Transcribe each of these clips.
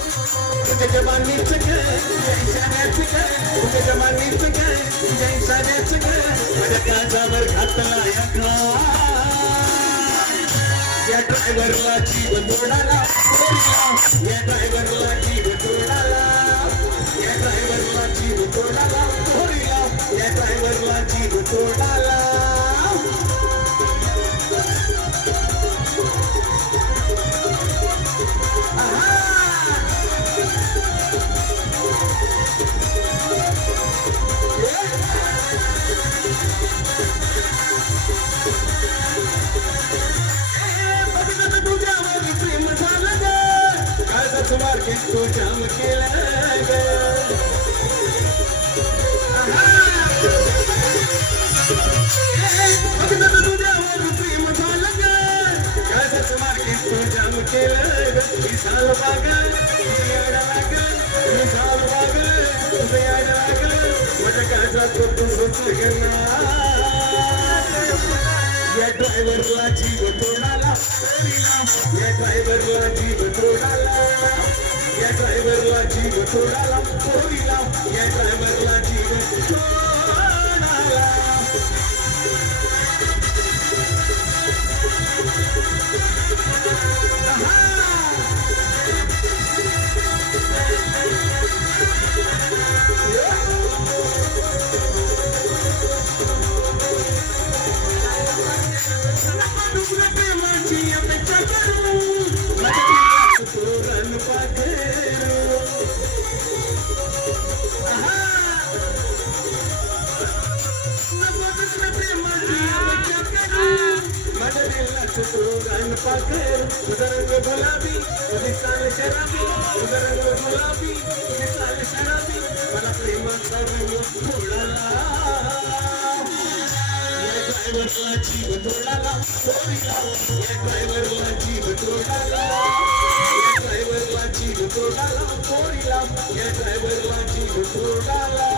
तुझ्या जवानीचं ग तुझ्या इशाऱ्याचं तुझ्या जवानीचं ग तुझ्या इशाऱ्याचं माझ्या काजावर घातला या घाव. या ड्रायव्हरला जीव तोडाला या ड्रायव्हरला जीव तोडाला या ड्रायव्हरला जीव तोडाला या ड्रायव्हरला जीव तोडाला तू जाम केलं तुझ्यावर प्रेम झालं ग काळजाचं मार्केट तू जाम केलं ग बाग लाग बाग तुझं लाग माझ्या काळजात तू सुचलं या ड्रायव्हरला जीव तोडाला या ड्रायव्हरला जीव तोडाला या ड्रायव्हरला जीव तोडाला पोरीला या ड्रायव्हरला जीव तोडाला तोरण पाखरू तुझा रंग गुलाबी तुझी चाल शराबी तुझा रंग गुलाबी तुझी चाल शराबी मला प्रेमाचा रंग थोडाला या ड्रायव्हरला जीव तोडाला पोरीला या ड्रायव्हरला जीव तोडाला या ड्रायव्हरला जीव तोडाला पोरीला या ड्रायव्हरला जीव तोडाला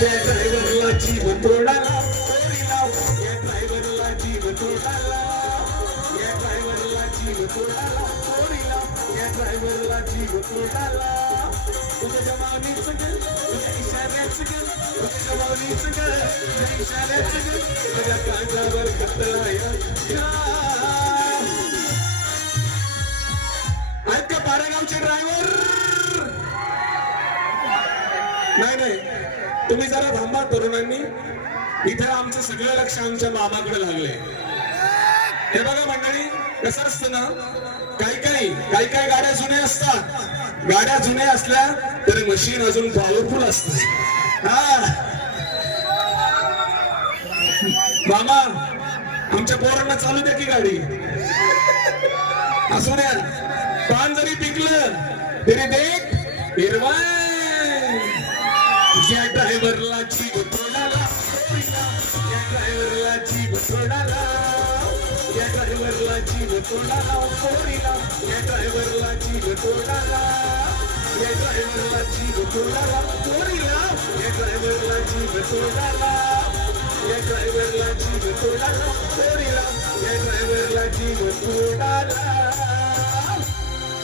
त्या ड्रायव्हरला जीव तोडाला पोरीला या ड्रायव्हरला जीव तोडाला या ड्रायव्हरला जीव तोडाला पोरीला या ड्रायव्हरला जीव तोडाला तुझ्या जमानीचं ग तुझ्या इशाऱ्याचं ग तुझ्या जमानीचं ग तुझ्या इशाऱ्याचं ग माझ्या कांदावर घातला या घाव. बारागावचे ड्रायव्हर नाही नाही. तुम्ही जरा थांबा तरुणांनी. इथे आमचं सगळं लक्ष आमच्या मामाकडे लागलंय हे बघा मंडळी कसं असतं ना? काही काही काही काही गाड्या जुन्या असतात. गाड्या जुन्या असल्या तरी मशीन अजून पॉवरफुल असत. हा. मामा आमच्या पोरांना चालू द्या की गाडी. असू द्या. पान जरी पिकलं तरी देख हिरवाय या ड्रायव्हरला जीव तोडाला या ड्रायव्हरला जीव तोडाला या ड्रायव्हरला जीव तोडाला पोरीला या ड्रायव्हरला जीव तोडाला या ड्रायव्हरला जीव तोडाला पोरीला. या ड्रायव्हरला जीव तोडाला या ड्रायव्हरला जीव तोडाला पोरीला. या ड्रायव्हरला जीव तोडाला